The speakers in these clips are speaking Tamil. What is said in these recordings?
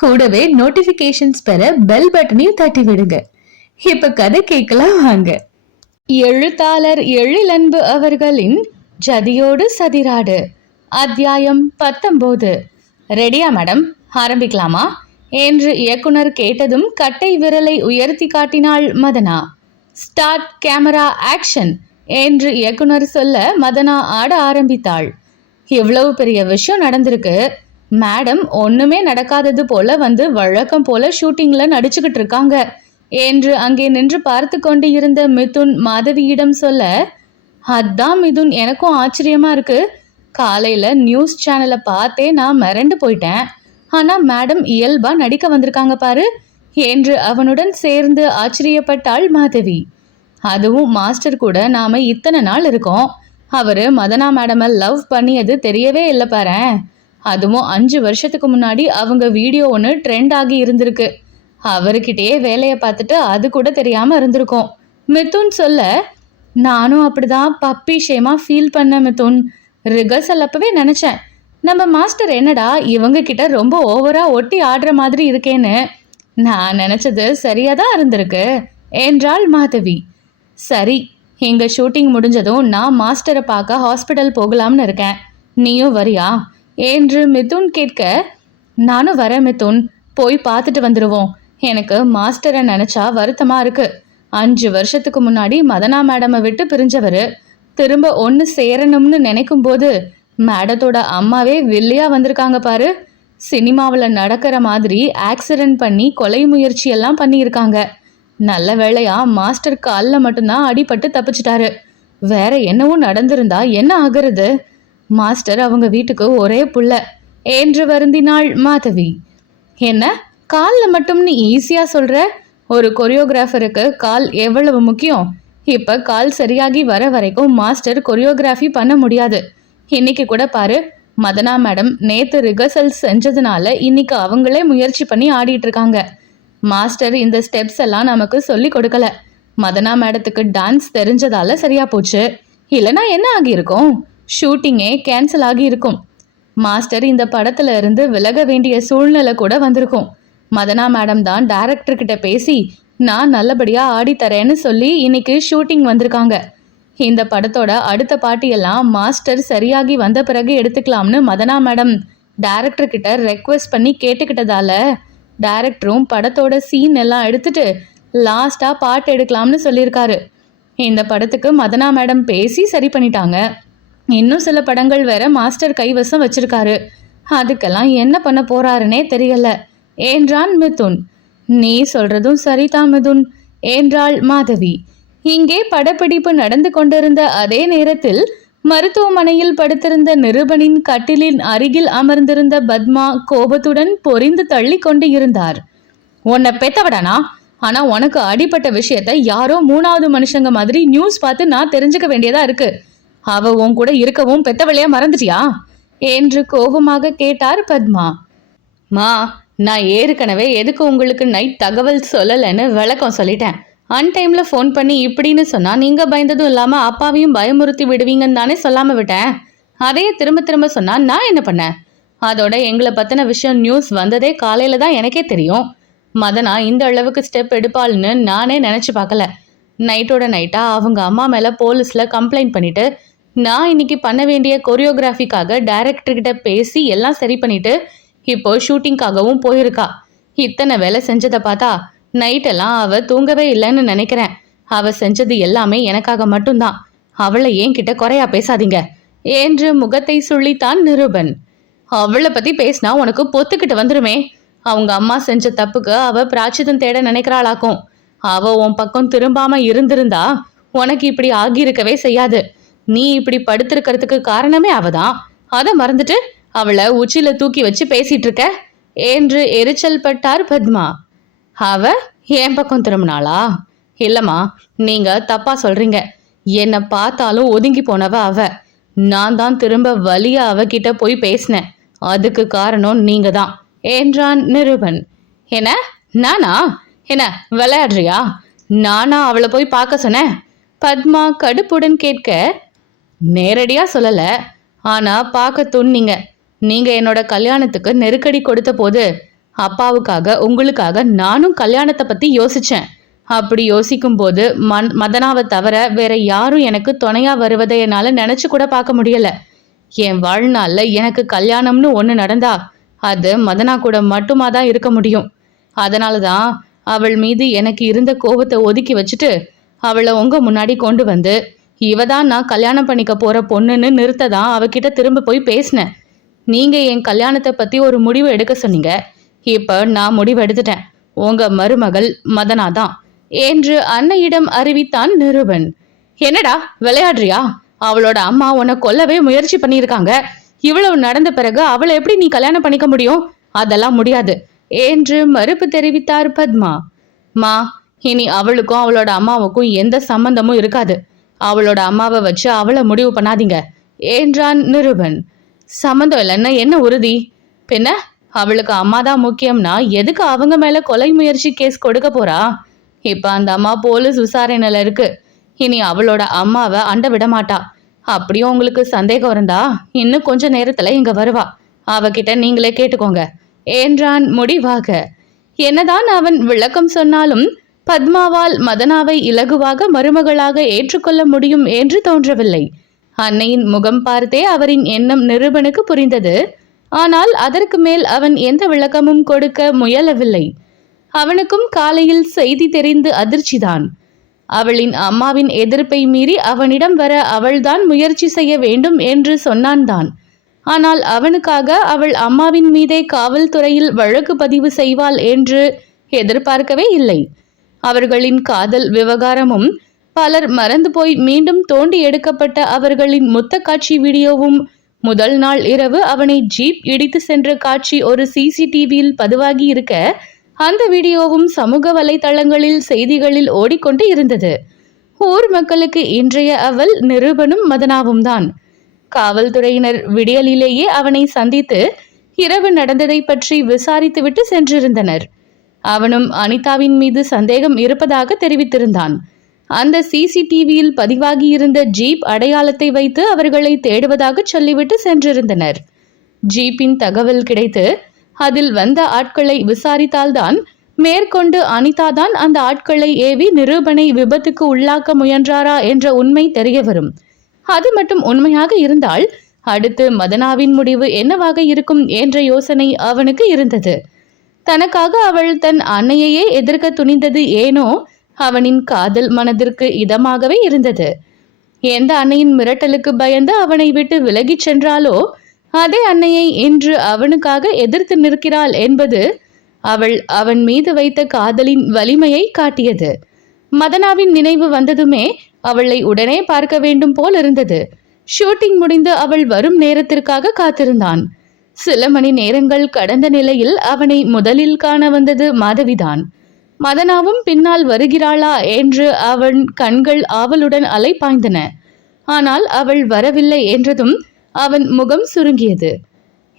கூடவே நோட்டிபிகேஷன்ஸ் பெற பெல் பட்டனையும் தட்டி விடுங்க இப்ப கதை கேட்கலாம் வாங்க. எழுத்தாளர் எழிலன்பு அவர்களின் ஜதியோடு சதிராடு. அத்தியாயம் பத்தொம்போது. ரெடியா மேடம் ஆரம்பிக்கலாமா? என்று இயக்குனர் கேட்டதும் கட்டை விரலை உயர்த்தி காட்டினாள் மதனா. ஸ்டார்ட் கேமரா ஆக்ஷன் என்று இயக்குனர் சொல்ல மதனா ஆட ஆரம்பித்தாள். இவ்வளவு பெரிய விஷயம் நடந்திருக்கு. மேடம் ஒண்ணுமே நடக்காதது போல வந்து வழக்கம் போல ஷூட்டிங்ல நடிச்சுக்கிட்டு இருக்காங்க. என்று அங்கே நின்று பார்த்து கொண்டு இருந்த மிதுன் மாதவியிடம் சொல்ல அதான் மிதுன் எனக்கும் ஆச்சரியமா இருக்கு. காலையில நியூஸ் சேனலை பார்த்தே நான் மிரண்டு போயிட்டேன். ஆனா மேடம் இயல்பா நடிக்க வந்திருக்காங்க பாரு என்று அவனுடன் சேர்ந்து ஆச்சரியப்பட்டாள் மாதவி. அதுவும் மாஸ்டர் கூட நாம இத்தனை நாள் இருக்கோம். அவரு மதனா மேடமை லவ் பண்ணியது தெரியவே இல்லை பாரேன். அதுவும் அஞ்சு வருஷத்துக்கு முன்னாடி அவங்க வீடியோ ஒன்று ட்ரெண்ட் ஆகி இருந்திருக்கு. அவர்கிட்டயே வேலையை பார்த்துட்டு அது கூட தெரியாம இருந்திருக்கோம். மிதுன் சொல்ல நானும் அப்படிதான் பப்பி ஷேமா ஃபீல் பண்ண மிதுன். ரிகர்சல் அப்பவே நினைச்சேன். நம்ம மாஸ்டர் என்னடா இவங்க கிட்ட ரொம்ப ஓவரா ஒட்டி ஆடுற மாதிரி இருக்கேன்னு. நான் நினைச்சது சரியா தான் இருந்திருக்கு என்றாள் மாதவி. சரி எங்க ஷூட்டிங் முடிஞ்சதும் நான் மாஸ்டரை பார்க்க ஹாஸ்பிட்டல் போகலாம்னு இருக்கேன். நீயும் வரியா? என்று மிதுன் கேட்க நானும் வரேன் மிதுன். போய் பார்த்துட்டு வந்துடுவோம் எனக்கு மாஸ்டரை நினச்சா வருத்தமாக இருக்குது அஞ்சு வருஷத்துக்கு முன்னாடி மதனா மேடமை விட்டு பிரிஞ்சவர். திரும்ப ஒன்று சேரணும்னு நினைக்கும் போது மேடத்தோட அம்மாவே வில்லியா வந்திருக்காங்க பாரு. சினிமாவில் நடக்கிற மாதிரி ஆக்சிடென்ட் பண்ணி கொலை முயற்சியெல்லாம் பண்ணியிருக்காங்க. நல்ல வேளையா மாஸ்டர் காலில் மட்டும்தான் அடிபட்டு தப்பிச்சிட்டாரு. வேற என்னவும் நடந்திருந்தா என்ன ஆகுறது? மாஸ்டர் அவங்க வீட்டுக்கு ஒரே புள்ள. என்று வருந்தினாள் மாதவி. என்ன? காலில் மட்டும் நீ ஈஸியாக சொல்கிற ஒரு கொரியோகிராஃபருக்கு கால் எவ்வளவு முக்கியம்? இப்போ கால் சரியாகி வர வரைக்கும் மாஸ்டர் கொரியோகிராஃபி பண்ண முடியாது. இன்னைக்கு கூட பாரு மதனா மேடம் நேற்று ரிஹர்சல் செஞ்சதுனால இன்னைக்கு அவங்களே முயற்சி பண்ணி ஆடிட்டு இருக்காங்க. மாஸ்டர் இந்த ஸ்டெப்ஸ் எல்லாம் நமக்கு சொல்லி கொடுக்கல. மதனா மேடத்துக்கு டான்ஸ் தெரிஞ்சதால சரியா போச்சு. இல்லைனா என்ன ஆகியிருக்கும்? ஷூட்டிங்கே கேன்சல் ஆகி இருக்கும் மாஸ்டர் இந்த படத்துல இருந்து விலக வேண்டிய சூழ்நிலை கூட வந்திருக்கும். மதனா மேடம் தான் டைரக்டர்கிட்ட பேசி நான் நல்லபடியாக ஆடித்தரேன்னு சொல்லி இன்னைக்கு ஷூட்டிங் வந்திருக்காங்க. இந்த படத்தோட அடுத்த பாட்டியெல்லாம் மாஸ்டர் சரியாகி வந்த பிறகு எடுத்துக்கலாம்னு மதனா மேடம் டைரக்டர்கிட்ட ரெக்வஸ்ட் ரெக்வெஸ்ட் பண்ணி கேட்டுக்கிட்டதால டைரக்டரும் படத்தோட சீன் எல்லாம் எடுத்துட்டு லாஸ்ட்டாக பாட்டு எடுக்கலாம்னு சொல்லியிருக்காரு. இந்த படத்துக்கு மதனா மேடம் பேசி சரி பண்ணிட்டாங்க. இன்னும் சில படங்கள் வேற மாஸ்டர் கைவசம் வச்சிருக்காரு. அதுக்கெல்லாம் என்ன பண்ண போறாருனே தெரியல. என்றான் மிதுன்? நீ சொல்றதும் சரிதான் மிதுன். என்றாள் மாதவி? இங்கே படப்பிடிப்பு நடந்து கொண்டிருந்த அதே நேரத்தில் மருத்துவமனையில் படுத்திருந்த நிருபனின் கட்டிலின் அருகில் அமர்ந்திருந்த பத்மா கோபத்துடன் பொரிந்து தள்ளி கொண்டு இருந்தார். உன்னை பெத்தவடானா? ஆனா உனக்கு அடிப்பட்ட விஷயத்த யாரோ மூணாவது மனுஷங்க மாதிரி நியூஸ் பார்த்து நான் தெரிஞ்சுக்க வேண்டியதா இருக்கு. அவ உன் கூட இருக்கவும் பெத்தவளையா மறந்துட்டியா? என்று கோபமாக கேட்டார் பத்மா. மா நான் ஏற்கனவே எதுக்கு உங்களுக்கு நைட் தகவல் சொல்லலைன்னு விளக்கம் சொல்லிட்டேன். அன்டைமில் ஃபோன் பண்ணி இப்படின்னு சொன்னால் நீங்கள் பயந்ததும் இல்லாமல் அப்பாவையும் பயமுறுத்தி விடுவீங்கன்னு தானே சொல்லாமல் விட்டேன். அதையே திரும்ப திரும்ப சொன்னால் நான் என்ன பண்ணேன்? அதோட எங்களை பற்றின விஷயம் நியூஸ் வந்ததே காலையில் தான் எனக்கே தெரியும். மதனா இந்த அளவுக்கு ஸ்டெப் எடுப்பாள்னு நானே நினச்சி பார்க்கல. நைட்டோட நைட்டாக அவங்க அம்மா மேலே போலீஸில் கம்ப்ளைண்ட் பண்ணிவிட்டு நான் இன்னைக்கு பண்ண வேண்டிய கொரியோகிராஃபிக்காக டைரக்டர்கிட்ட பேசி எல்லாம் சரி பண்ணிட்டு இப்போ ஷூட்டிங்காகவும் போயிருக்கா. இத்தனை வேலை செஞ்சதை பார்த்தா நைட்டெல்லாம் அவ தூங்கவே இல்லைன்னு நினைக்கிறேன். அவ செஞ்சது எல்லாமே எனக்காக மட்டும்தான். அவளை ஏன் கிட்ட குறையா பேசாதீங்க என்று முகத்தை சுள்ளித்தான் நிருபன். அவளை பத்தி பேசினா உனக்கு பொத்துக்கிட்டு வந்துருமே. அவங்க அம்மா செஞ்ச தப்புக்கு அவ பிராச்சிதம் தேட நினைக்கிறாளாக்கும். அவ உன் பக்கம் திரும்பாம இருந்திருந்தா உனக்கு இப்படி ஆகியிருக்கவே செய்யாது. நீ இப்படி படுத்திருக்கிறதுக்கு காரணமே அவதான் அதை மறந்துட்டு அவளை உச்சியில தூக்கி வச்சு பேசிட்டு இருக்க என்று எரிச்சல் பட்டார் பத்மா. அவ என் பக்கம் திரும்பினாளா? இல்லம்மா நீங்க தப்பா சொல்றீங்க. என்னை பார்த்தாலும் ஒதுங்கி போனவ அவ. நான் தான் திரும்ப வலியா அவகிட்ட போய் பேசினேன். அதுக்கு காரணம் நீங்க தான் என்றான் நிருபன். என்ன? நானா? என்ன விளையாடுறியா? நானா அவளை போய் பார்க்க சொன்னேன்? பத்மா கடுப்புடன் கேட்க நேரடியாக சொல்லலை. ஆனால் பார்க்க துண்ணீங்க நீங்கள் என்னோட கல்யாணத்துக்கு நெருக்கடி கொடுத்த போது அப்பாவுக்காக உங்களுக்காக நானும் கல்யாணத்தை பற்றி யோசித்தேன் அப்படி யோசிக்கும் போது மன் மதனாவை தவிர வேற யாரும் எனக்கு துணையாக வருவதை என்னால் நினச்சி கூட பார்க்க முடியலை. என் வாழ்நாளில் எனக்கு கல்யாணம்னு ஒன்று நடந்தா அது மதனா கூட மட்டுமா தான் இருக்க முடியும். அதனால தான் அவள் மீது எனக்கு இருந்த கோபத்தை ஒதுக்கி வச்சுட்டு அவளை உங்கள் முன்னாடி கொண்டு வந்து இவ தான் நான் கல்யாணம் பண்ணிக்க போற பொண்ணுன்னு நிறுத்த தான் அவகிட்ட திரும்ப போய் பேசினேன். நீங்க என் கல்யாணத்தை பத்தி ஒரு முடிவு எடுக்க சொன்னீங்க. இப்ப நான் முடிவு எடுத்துட்டேன். உங்க மருமகள் மதனா தான் என்று அன்னையிடம் அறிவித்தான் நிருபன். என்னடா விளையாடுறியா? அவளோட அம்மா உன்னை கொல்லவே முயற்சி பண்ணியிருக்காங்க. இவ்வளவு நடந்த பிறகு அவளை எப்படி நீ கல்யாணம் பண்ணிக்க முடியும்? அதெல்லாம் முடியாது. என்று மறுப்பு தெரிவித்தார் பத்மா. மா இனி அவளுக்கும் அவளோட அம்மாவுக்கும் எந்த சம்பந்தமும் இருக்காது. அவளோட அம்மாவை வச்சு அவளை முடிவு பண்ணாதீங்க. என்றான் நிருபன். சம்மந்தம் இல்லைன்னா என்ன உறுதி? பின்ன அவளுக்கு அம்மா தான் முக்கியம்னா எதுக்கு அவங்க மேல கொலை முயற்சி கேஸ் கொடுக்க போறா? இப்ப அந்த அம்மா போலீஸ் விசாரணையில இருக்கு. இனி அவளோட அம்மாவை அண்ட விட மாட்டா. அப்படியும் உங்களுக்கு சந்தேகம் இருந்தா இன்னும் கொஞ்ச நேரத்துல இங்க வருவா. அவகிட்ட நீங்களே கேட்டுக்கோங்க. என்றான் முடிவாக. என்னதான் அவன் விளக்கம் சொன்னாலும் பத்மாவால் மதனாவை இலகுவாக மருமகளாக ஏற்றுக்கொள்ள முடியும் என்று தோன்றவில்லை. அன்னையின் முகம் பார்த்தே அவரின் எண்ணம் நிருபனுக்கு புரிந்தது. ஆனால் அதற்கு மேல் அவன் எந்த விளக்கமும் கொடுக்க முயலவில்லை. அவனுக்கும் காலையில் செய்தி தெரிந்து அதிர்ச்சிதான். அவளின் அம்மாவின் எதிர்ப்பை மீறி அவனிடம் வர அவள்தான் முயற்சி செய்ய வேண்டும் என்று சொன்னான் தான் ஆனால் அவனுக்காக அவள் அம்மாவின் மீதே காவல்துறையில் வழக்கு பதிவு செய்வாள் என்று எதிர்பார்க்கவே இல்லை. அவர்களின் காதல் விவகாரமும் பலர் மறந்து போய் மீண்டும் தோண்டி எடுக்கப்பட்ட அவர்களின் மொத்த காட்சி வீடியோவும் முதல் நாள் இரவு அவனை ஜீப் இடித்து சென்ற காட்சி ஒரு சிசிடிவியில் பதிவாகி இருக்க அந்த வீடியோவும் சமூக வலைதளங்களில் செய்திகளில் ஓடிக்கொண்டு இருந்தது. ஊர் மக்களுக்கு இன்றைய அவள் நிருபனும் மதனாவும் தான். காவல்துறையினர் விடியலிலேயே அவனை சந்தித்து இரவு நடந்ததை பற்றி விசாரித்துவிட்டு சென்றிருந்தனர். அவனும் அனிதாவின் மீது சந்தேகம் இருப்பதாக தெரிவித்திருந்தான். அந்த சிசிடிவியில் பதிவாகியிருந்த ஜீப் அடையாளத்தை வைத்து அவர்களை தேடுவதாக சொல்லிவிட்டு சென்றிருந்தனர். ஜீப்பின் தகவல் கிடைத்து அதில் வந்த ஆட்களை விசாரித்தால்தான் மேற்கொண்டு அனிதா தான் அந்த ஆட்களை ஏவி நிரூபனை விபத்துக்கு உள்ளாக்க முயன்றாரா என்ற உண்மை தெரிய வரும் அது மட்டும் உண்மையாக இருந்தால் அடுத்து மதனாவின் முடிவு என்னவாக இருக்கும் என்ற யோசனை அவனுக்கு இருந்தது. தனக்காக அவள் தன் அன்னையையே எதிர்க்க துணிந்தது ஏனோ அவனின் காதல் மனதிற்கு இதமாகவே இருந்தது. எந்த அன்னையின் மிரட்டலுக்கு பயந்து அவனை விட்டு விலகிச் சென்றாலோ அதே அன்னையை இன்று அவனுக்காக எதிர்த்து நிற்கிறாள் என்பது அவள் அவன் மீது வைத்த காதலின் வலிமையை காட்டியது. மதனாவின் நினைவு வந்ததுமே அவளை உடனே பார்க்க வேண்டும் போல் இருந்தது. ஷூட்டிங் முடிந்து அவள் வரும் நேரத்திற்காக காத்திருந்தான். சில மணி நேரங்கள் கடந்த நிலையில் அவனை முதலில் காண வந்தது மாதவிதான். மதனாவும் பின்னால் வருகிறாளா என்று அவன் கண்கள் ஆவலுடன் அலைப்பாய்ந்தன ஆனால் அவள் வரவில்லை என்றதும் அவன் முகம் சுருங்கியது.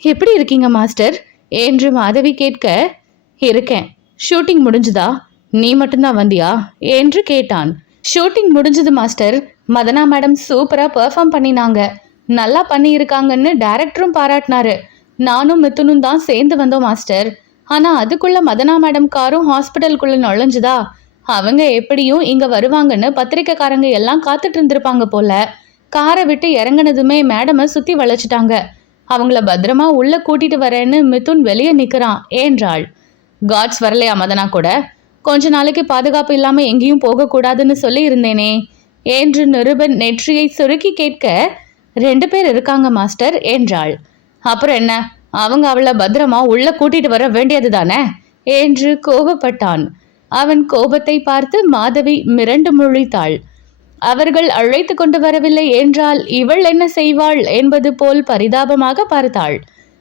எப்படி இருக்கீங்க மாஸ்டர்? என்று மாதவி கேட்க இருக்கேன். ஷூட்டிங் முடிஞ்சுதா? நீ மட்டும்தான் வந்தியா? என்று கேட்டான். ஷூட்டிங் முடிஞ்சது மாஸ்டர். மதனா மேடம் சூப்பராக பெர்ஃபார்ம் பண்ணினாங்க. நல்லா பண்ணியிருக்காங்கன்னு டேரக்டரும் பாராட்டினாரு. நானும் மித்துனும் தான் சேர்ந்து வந்தோம் மாஸ்டர். ஆனால் அதுக்குள்ள மதனா மேடம் காரும் ஹாஸ்பிட்டலுக்குள்ள நுழைஞ்சுதா? அவங்க எப்படியும் இங்கே வருவாங்கன்னு பத்திரிக்கைக்காரங்க எல்லாம் காத்துட்டு இருந்திருப்பாங்க போல. காரை விட்டு இறங்குனதுமே மேடமை சுற்றி வளைச்சிட்டாங்க. அவங்கள பத்திரமா உள்ள கூட்டிட்டு வரேன்னு மிதுன் வெளியே நிற்கிறான் ஏன்றாள் காட்ஸ் வரலையா மதனா கூட? கொஞ்ச நாளைக்கு பாதுகாப்பு இல்லாம எங்கேயும் போகக்கூடாதுன்னு சொல்லி இருந்தேனே என்று நிருபன் நெற்றியை சுருக்கி கேட்க ரெண்டு பேர் இருக்காங்க மாஸ்டர் என்றாள். அப்புறம் என்ன? அவங்க அவளை பத்திரமா உள்ள கூட்டிட்டு வர வேண்டியது தானே? என்று கோபப்பட்டான். அவன் கோபத்தை பார்த்து மாதவி மிரண்டு முழித்தாள். அவர்கள் அழைத்து கொண்டு வரவில்லை என்றால் இவள் என்ன செய்வாள் என்பது போல் பரிதாபமாக பார்த்தாள்.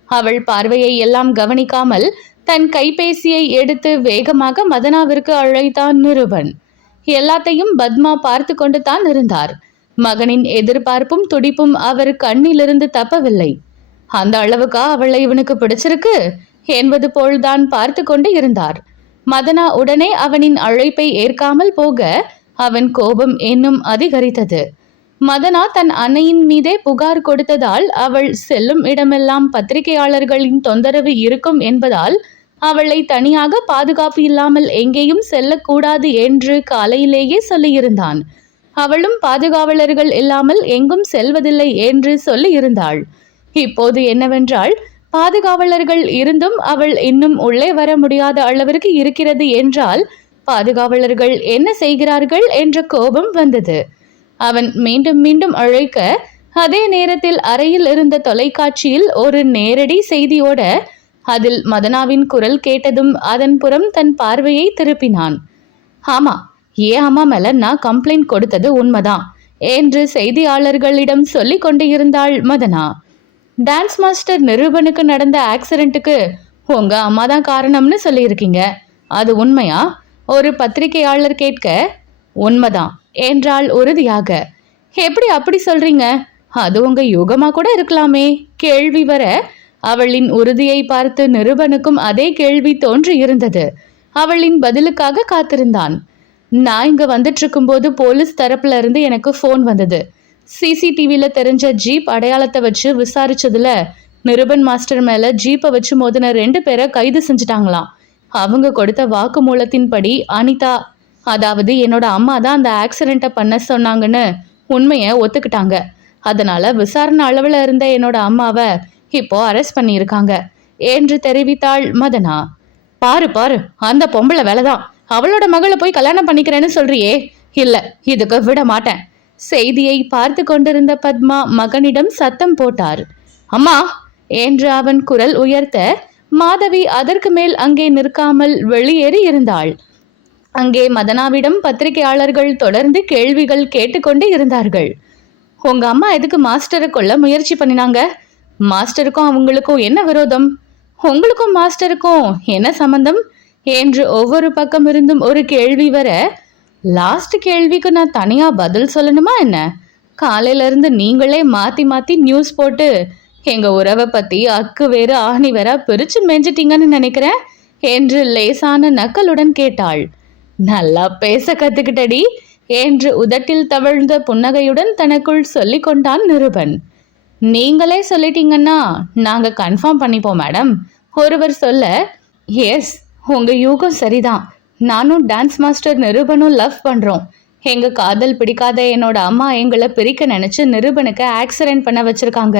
அவள் பார்வையை எல்லாம் கவனிக்காமல் தன் கைபேசியை எடுத்து வேகமாக மதனாவிற்கு அழைத்தான் நிருபன். எல்லாத்தையும் பத்மா பார்த்து கொண்டு தான் இருந்தார். மகனின் எதிர்பார்ப்பும் துடிப்பும் அவர் கண்ணிலிருந்து தப்பவில்லை. அந்த அளவுக்கா அவளை இவனுக்கு பிடிச்சிருக்கு என்பது போல்தான் பார்த்து கொண்டு இருந்தார். மதனா உடனே அவனின் அழைப்பை ஏற்காமல் போக அவன் கோபம் இன்னும் அதிகரித்தது. மதனா தன் அன்னையின் மீதே புகார் கொடுத்ததால் அவள் செல்லும் இடமெல்லாம் பத்திரிகையாளர்களின் தொந்தரவு இருக்கும் என்பதால் அவளை தனியாக பாதுகாப்பு இல்லாமல் எங்கேயும் செல்லக்கூடாது என்று காலையிலேயே சொல்லியிருந்தான். அவளும் பாதுகாவலர்கள் இல்லாமல் எங்கும் செல்வதில்லை என்று சொல்லியிருந்தாள். இப்போது என்னவென்றால் பாதுகாவலர்கள் இருந்தும் அவள் இன்னும் உள்ளே வர முடியாத அளவிற்கு இருக்கிறது என்றால் பாதுகாவலர்கள் என்ன செய்கிறார்கள் என்ற கோபம் வந்தது. அவன் மீண்டும் மீண்டும் அழைக்க அதே நேரத்தில் அறையில் இருந்த தொலைக்காட்சியில் ஒரு நேரடி செய்தியோட அதில் மதனாவின் குரல் கேட்டதும் அதன் புறம் தன் பார்வையை திருப்பினான். ஆமா ஏன் ஆமா மெலன்னா நான் கம்ப்ளைண்ட் கொடுத்தது உண்மைதான் என்று செய்தியாளர்களிடம் சொல்லிக் கொண்டு இருந்தாள் மதனா. டான்ஸ் மாஸ்டர் நிரூபனுக்கு நடந்த ஆக்சிடென்ட்டுக்கு உங்க அம்மா தான் காரணம்னு சொல்லியிருக்கீங்க. அது உண்மையா? ஒரு பத்திரிகையாளர் கேட்க உண்மைதான். என்றால் உறுதியாக எப்படி அப்படி சொல்றீங்க? அது உங்க யோகமா கூட இருக்கலாமே. கேள்வி வர அவளின் உறுதியை பார்த்து நிருபனுக்கும் அதே கேள்வி தோன்றி இருந்தது. அவளின் பதிலுக்காக காத்திருந்தான். நான் இங்க வந்துட்டு இருக்கும்போது போலீஸ் தரப்புல இருந்து எனக்கு ஃபோன் வந்தது. சிசிடிவியில் தெரிஞ்ச ஜீப் அடையாளத்தை வச்சு விசாரிச்சதுல நிருபன் மாஸ்டர் மேலே ஜீப்பை வச்சு மோதின ரெண்டு பேரை கைது செஞ்சுட்டாங்களாம். அவங்க கொடுத்த வாக்குமூலத்தின்படி அனிதா அதாவது என்னோட அம்மா தான் அந்த ஆக்சிடெண்ட்டை பண்ண சொன்னாங்கன்னு உண்மையை ஒத்துக்கிட்டாங்க. அதனால விசாரணை அளவில் இருந்த என்னோட அம்மாவை இப்போ அரெஸ்ட் பண்ணியிருக்காங்க. என்று தெரிவித்தாள் மதனா. பாரு பாரு அந்த பொம்பளை வேலைதான். அவளோட மகளை போய் கல்யாணம் பண்ணிக்கிறேன்னு சொல்றியே? இல்லை இதுக்கு விட மாட்டேன். செய்தியை பார்த்து கொண்டிருந்த பத்மா மகனிடம் சத்தம் போட்டார். அம்மா என்று அவன் குரல் உயர்த்த மாதவி அதற்கு மேல் அங்கே நிற்காமல் வெளியேறி இருந்தாள். அங்கே மதனாவிடம் பத்திரிகையாளர்கள் தொடர்ந்து கேள்விகள் கேட்டுக்கொண்டு இருந்தார்கள். உங்க அம்மா எதுக்கு மாஸ்டரை கொல்ல முயற்சி பண்ணினாங்க? மாஸ்டருக்கும் அவங்களுக்கும் என்ன விரோதம்? உங்களுக்கும் மாஸ்டருக்கும் என்ன சம்பந்தம்? என்று ஒவ்வொரு பக்கம் இருந்தும் ஒரு கேள்வி வர லாஸ்ட் கேள்விக்கு நான் தனியாக பதில் சொல்லணுமா என்ன? காலையிலேருந்து நீங்களே மாற்றி மாற்றி நியூஸ் போட்டு எங்கள் உறவை பற்றி அக்கு வேறு ஆணி வேற பிரித்து மெஞ்சிட்டீங்கன்னு நினைக்கிறேன்? என்று லேசான நக்கலுடன் கேட்டாள். நல்லா பேச கற்றுக்கிட்டடி என்று உதட்டில் தவழ்ந்த புன்னகையுடன் தனக்குள் சொல்லிக் கொண்டான் நிருபன். நீங்களே சொல்லிட்டீங்கன்னா நாங்கள் கன்ஃபார்ம் பண்ணிப்போம் மேடம் ஒருவர் சொல்ல எஸ் உங்கள் யூகம் சரிதான். நானும் டான்ஸ் மாஸ்டர் நிருபனும் லவ் பண்ணுறோம் எங்கள் காதல் பிடிக்காத என்னோட அம்மா எங்களை பிரிக்க நினச்சி நிருபனுக்கு ஆக்சிடென்ட் பண்ண வச்சுருக்காங்க.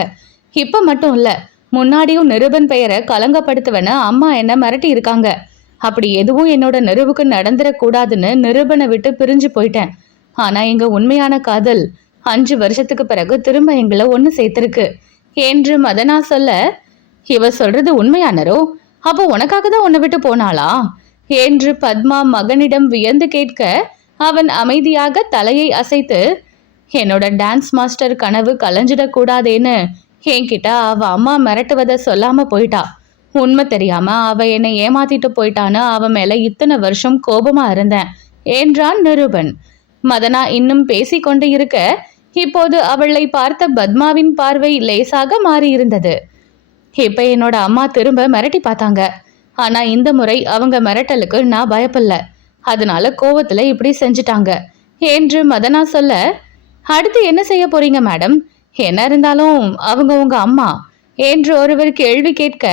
இப்போ மட்டும் இல்லை முன்னாடியும் நிருபன் பெயரை கலங்கப்படுத்துவேன்னு அம்மா என்ன மிரட்டி இருக்காங்க. அப்படி எதுவும் என்னோட நிருபுக்கு நடந்துடக்கூடாதுன்னு நிருபனை விட்டு பிரிஞ்சு போயிட்டேன். ஆனால் எங்கள் உண்மையான காதல் அஞ்சு வருஷத்துக்கு பிறகு திரும்ப எங்களை ஒன்று சேர்த்துருக்கு. என்று மதனா சொல்ல இவ சொல்றது உண்மையானரோ அப்போ உனக்காக தான் உன்னை விட்டு போனாளா? என்று பத்மா மகனிடம் வியந்து கேட்க அவன் அமைதியாக தலையை அசைத்து என்னோட டான்ஸ் மாஸ்டர் கனவு கலைஞ்சிடக்கூடாதேன்னு என்கிட்ட அவ அம்மா மிரட்டுவதை சொல்லாம போயிட்டா. உண்மை தெரியாம அவ என்னை ஏமாத்திட்டு போயிட்டான்னு அவ மேல இத்தனை வருஷம் கோபமா இருந்தேன் என்றான் நிருபன். மதனா இன்னும் பேசிக்கொண்டு இருக்க இப்போது அவளை பார்த்த பத்மாவின் பார்வை லேசாக மாறியிருந்தது. இப்ப என்னோட அம்மா திரும்ப மிரட்டி பார்த்தாங்க. ஆனா இந்த முறை அவங்க மிரட்டலுக்கு நான் பயப்படல. அதனால கோவத்துல இப்படி செஞ்சுட்டாங்க. என்று மதனா சொல்ல அடுத்து என்ன செய்ய போறீங்க மேடம்? என்ன இருந்தாலும் அவங்க உங்க அம்மா? என்று ஒருவர் கேள்வி கேட்க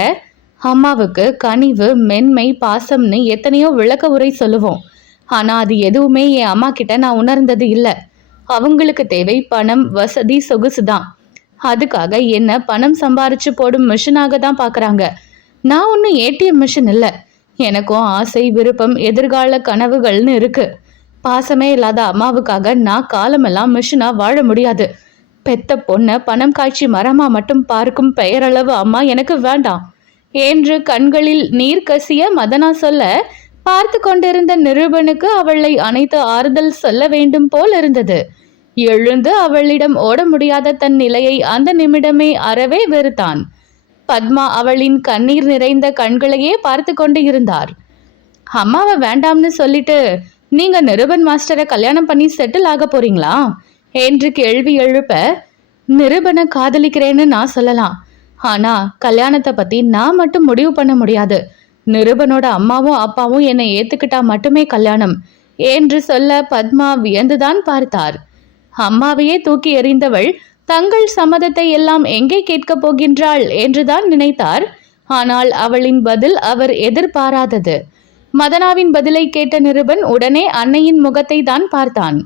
அம்மாவுக்கு கனிவு மென்மை பாசம்னு எத்தனையோ விளக்க உரை சொல்லுவோம். ஆனா அது எதுவுமே என் அம்மா கிட்ட நான் உணர்ந்தது இல்லை. அவங்களுக்கு தேவை பணம் வசதி சொகுசு தான் அதுக்காக என்ன பணம் சம்பாரிச்சு போடும் மிஷினாக தான் பார்க்குறாங்க நான் ஒன்றும் ஏடிஎம் மிஷின் இல்லை. எனக்கும் ஆசை விருப்பம் எதிர்கால கனவுகள்னு இருக்கு. பாசமே இல்லாத அம்மாவுக்காக நான் காலமெல்லாம் மிஷினா வாழ முடியாது. பெத்த பொண்ணை பணம் காய்ச்சி மரமா மட்டும் பார்க்கும் பெயரளவு அம்மா எனக்கு வேண்டாம். என்று கண்களில் நீர் கசிய மதனா சொல்ல பார்த்து கொண்டிருந்த நிருபனுக்கு அவளை அனைத்து ஆறுதல் சொல்ல வேண்டும் போல் இருந்தது. எழுந்து அவளிடம் ஓட முடியாத தன் நிலையை அந்த நிமிடமே அறவே வெறுத்தான். பத்மா அவளின் கண்ணீர் நிறைந்த கண்களையே பார்த்து கொண்டு இருந்தார். அம்மாவை வேண்டாம்னு சொல்லிட்டு நீங்க நிருபன் மாஸ்டரை கல்யாணம் பண்ணி செட்டில் ஆக போறீங்களா? என்று கேள்வி எழுப்ப நிருபனை காதலிக்கிறேன்னு நான் சொல்லலாம். ஆனா கல்யாணத்தை பத்தி நான் மட்டும் முடிவு பண்ண முடியாது. நிருபனோட அம்மாவும் அப்பாவும் என்னை ஏத்துக்கிட்டா மட்டுமே கல்யாணம் என்று சொல்ல பத்மா வியந்துதான் பார்த்தார். அம்மாவையே தூக்கி எறிந்தவள் தங்கள் சம்மதத்தை எல்லாம் எங்கே கேட்கப் போகின்றாள் என்றுதான் நினைத்தார். ஆனால் அவளின் பதில் அவர் எதிர்பாராதது. மதனாவின் பதிலை கேட்ட நிருபன் உடனே அன்னையின் முகத்தை தான் பார்த்தான்.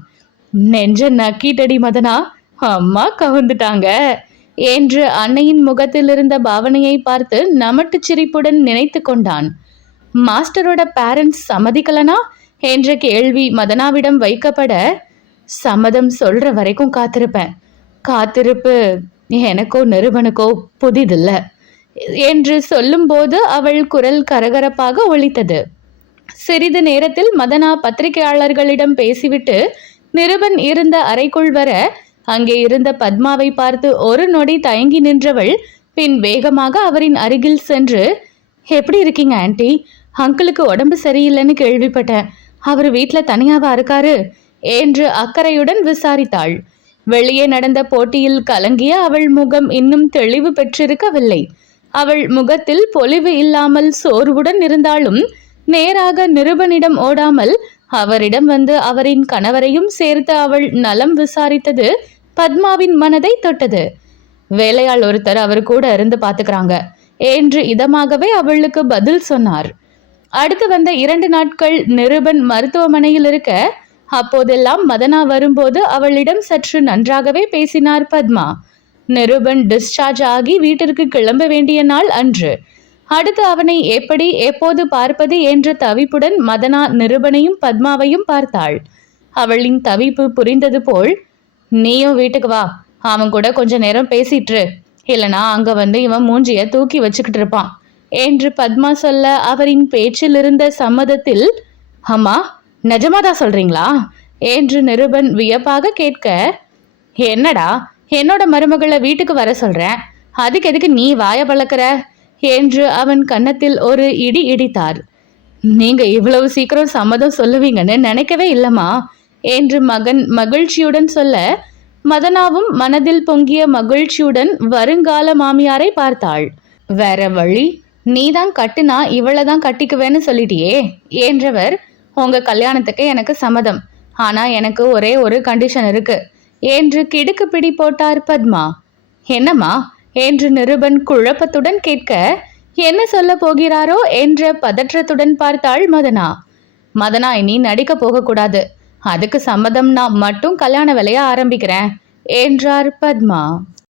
நெஞ்ச நக்கீட்டடி மதனா அம்மா கவுந்துட்டாங்க என்று அன்னையின் முகத்தில் இருந்த பாவனையை பார்த்து நமட்டு சிரிப்புடன் நினைத்து கொண்டான். மாஸ்டரோட பேரண்ட்ஸ் சம்மதிக்கலனா? என்ற கேள்வி மதனாவிடம் வைக்கப்பட சம்மதம் சொல்ற வரைக்கும் காத்திருப்பேன். காத்திருப்பு. எனக்கோ நிருபனுக்கோ புதிதில்ல. என்று சொல்லும்போது அவள் குரல் கரகரப்பாக ஒழித்தது சிறிது நேரத்தில் மதனா பத்திரிகையாளர்களிடம் பேசிவிட்டு நிருபன் இருந்த அறைக்குள் வர அங்கே இருந்த பத்மாவை பார்த்து ஒரு நொடி தயங்கி நின்றவள் பின் வேகமாக அவரின் அருகில் சென்று எப்படி இருக்கீங்க ஆண்டி? அங்கிளுக்கு உடம்பு சரியில்லைன்னு கேள்விப்பட்டேன். அவர் வீட்டில் தனியாவா இருக்காரு? என்று அக்கறையுடன் விசாரித்தாள். வெளியே நடந்த போட்டியில் கலங்கிய அவள் முகம் இன்னும் தெளிவு பெற்றிருக்கவில்லை. அவள் முகத்தில் பொலிவு இல்லாமல் சோர்வுடன் இருந்தாலும் நேராக நிருபனிடம் ஓடாமல் அவரிடம் வந்து அவரின் கணவரையும் சேர்த்து அவள் நலம் விசாரித்தது பத்மாவின் மனதை தொட்டது. வேலையாள் ஒருத்தர் அவர் கூட இருந்து பார்த்துக்கிறாங்க. என்று இதமாகவே அவளுக்கு பதில் சொன்னார். அடுத்து வந்த இரண்டு நாட்கள் நிருபன் மருத்துவமனையில் இருக்க அப்போதெல்லாம் மதனா வரும்போது அவளிடம் சற்று நன்றாகவே பேசினார் பத்மா. நிருபன் டிஸ்சார்ஜ் ஆகி வீட்டிற்கு கிளம்ப வேண்டிய நாள் அன்று. அடுத்து அவனை எப்படி எப்போது பார்ப்பது என்ற தவிப்புடன் மதனா நிருபனையும் பத்மாவையும் பார்த்தாள். அவளின் தவிப்பு புரிந்தது போல் நீயும் வீட்டுக்கு வா அவன் கூட கொஞ்ச நேரம் பேசிட்டுரு இல்லனா அங்க வந்து இவன் மூஞ்சிய தூக்கி வச்சுக்கிட்டு இருப்பான் என்று பத்மா சொல்ல அவரின் பேச்சில் இருந்த சம்மதத்தில் அம்மா நிஜமாதா சொல்றீங்களா? என்று நிருபன் வியப்பாக கேட்க என்னடா என்னோட மருமகளை வீட்டுக்கு வர சொல்றேன். அதுக்கு எதுக்கு நீ வாய பழக்கிற? என்று அவன் கன்னத்தில் ஒரு இடி இடித்தார். நீங்க இவ்வளவு சீக்கிரம் சம்மதம் சொல்லுவீங்கன்னு நினைக்கவே இல்லம்மா என்று மகன் மகிழ்ச்சியுடன் சொல்ல மதனாவும் மனதில் பொங்கிய மகிழ்ச்சியுடன் வருங்கால மாமியாரை பார்த்தாள். வேற வழி நீதான் கட்டுனா இவளதான் கட்டிக்குவேன்னு சொல்லிட்டியே என்றவர் உங்கள் கல்யாணத்துக்கு எனக்கு சம்மதம். ஆனால் எனக்கு ஒரே ஒரு கண்டிஷன் இருக்கு. என்று கிடுக்கு பிடி போட்டார் பத்மா. என்னம்மா? என்று நிருபன் குழப்பத்துடன் கேட்க என்ன சொல்ல போகிறாரோ? என்ற பதற்றத்துடன் பார்த்தாள் மதனா. மதனா இனி நடிக்க போகக்கூடாது. அதுக்கு சம்மதம்னா மட்டும் கல்யாண வேலையை ஆரம்பிக்கிறேன் என்றார் பத்மா.